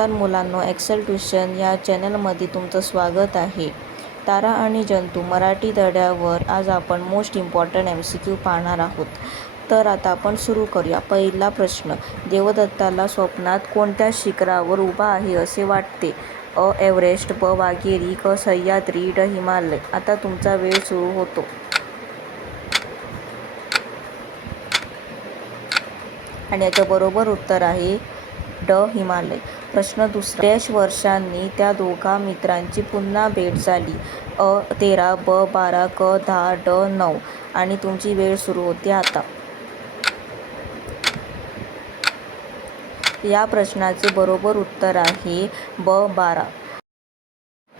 नमस्कार मुलांनो Excel tuition या चॅनलमध्ये तुमचं स्वागत आहे. तारा आणि जंतू मराठी धड्यावर आज आपण most important M C Q पाहणार आहोत. तर आता आपण सुरू करूया. पहिला प्रश्न देवदत्ताला स्वप्नात कोणत्या शिखरावर उभा आहे असे वाटते? अ एव्हरेस्ट ब वाघेरी क सह्याद्री ड हिमालय. आता तुमचा वेळ सुरू होतो. आणि याचं बरोबर उत्तर आहे ड हिमालय. प्रश्न दुसरा. डॅश वर्षांनी त्या दोघा मित्रांची पुन्हा भेट झाली. अ तेरा ब बारा क दहा ड नऊ. आणि तुमची वेळ सुरू होते आता. या प्रश्नाचे बरोबर उत्तर आहे ब बारा.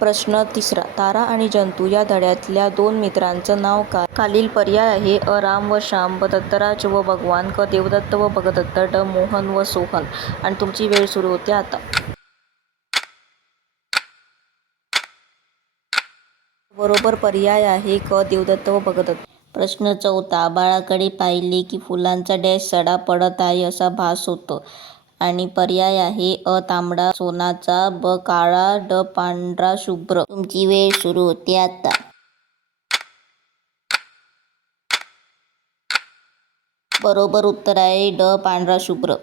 प्रश्न तिसरा. तारा आणि जंतू या धड्यातल्या दोन मित्रांचं नाव काय खालील पर्याय आहे. अ राम व श्याम व दत्तराज व भगवान क देवदत्त व भगदत्त ड मोहन व सोहन. आणि तुमची वेळ सुरू होते आता. बरोबर पर्याय आहे क देवदत्त व भगदत्त प्रश्न चौथा. बाळाकडे पाहिले की फुलांचा डॅश सडा पडत आहे असा भास होतो. आणि पर्याय आहे अ तांबडा सोनाचा ब काळा ड पांढरा शुभ्र. तुमची वेळ सुरू होते आता. बरोबर उत्तर आहे ड पांढरा शुभ्र.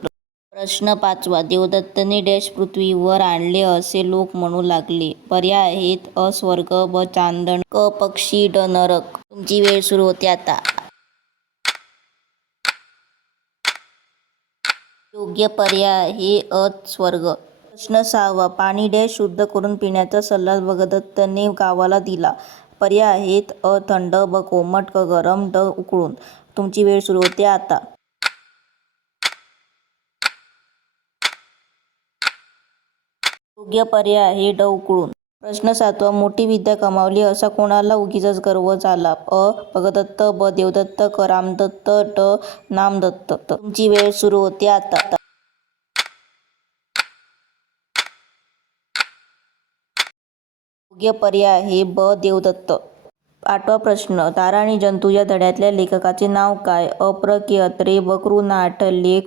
प्रश्न पाचवा. देवदत्तने डॅश पृथ्वीवर आणले असे लोक म्हणू लागले. पर्याय आहेत अ स्वर्ग ब चांदण क पक्षी ड नरक. तुमची वेळ सुरू होते आता. योग्य पर्याय आहे अ स्वर्ग. प्रश्न सहावा पाणी डॅश शुद्ध करून पिण्याचा सल्ला भगदत्तने गावाला दिला. पर्याय आहेत अ थंड ब कोमट क गरम ड उकळून. तुमची वेळ सुरू होते आता. योग्य पर्याय आहे ड उकळून. प्रश्न सातवा मोठी विद्या कमावली असा कोणाला उगीच गर्व झाला? अ. भगदत्त ब. देवदत्त क. रामदत्त ट. नामदत्त. तुमची वेळ सुरू होते आता. योग्य पर्याय आहे ब. देवदत्त. आठवा प्रश्न. तारा आणि जंतू या धड्यातल्या लेखकाचे नाव काय? अ. प्र. के अत्रे ब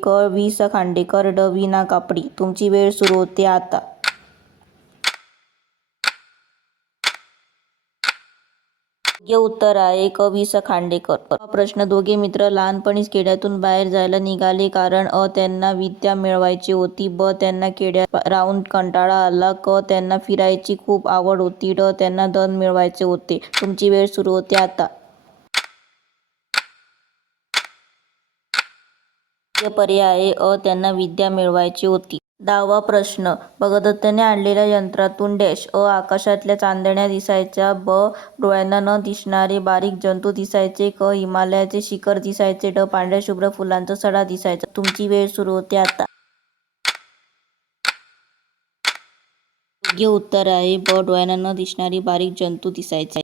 क वि. स. खांडेकर ड. विना कापडी. तुमची वेळ सुरू होते आता. योग्य उत्तर आहे. क वि स खांडेकर. हा प्रश्न दोघे मित्र लहानपणीच खेड्यातून बाहेर जायला निघाले कारण अ त्यांना विद्या मिळवायची होती ब त्यांना खेड्यात राहून कंटाळा आला क त्यांना फिरायची खूप आवड होती ड त्यांना धन मिळवायचे होते. तुमची वेळ सुरू होते आता. पर्याय आहे. अ त्यांना विद्या मिळवायची होती. दहावा प्रश्न. भगदत्तने आणलेल्या यंत्रातून डॅश अ आकाशातल्या चांदण्या दिसायच्या ब डोळ्यांना न दिसणारे बारीक जंतू दिसायचे क हिमालयाचे शिखर दिसायचे ड पांढऱ्या शुभ्र फुलांचा सडा दिसायचा. तुमची वेळ सुरू होते आता. योग्य उत्तर आहे. ब डोळ्यांना न दिसणारी बारीक जंतू दिसायचे.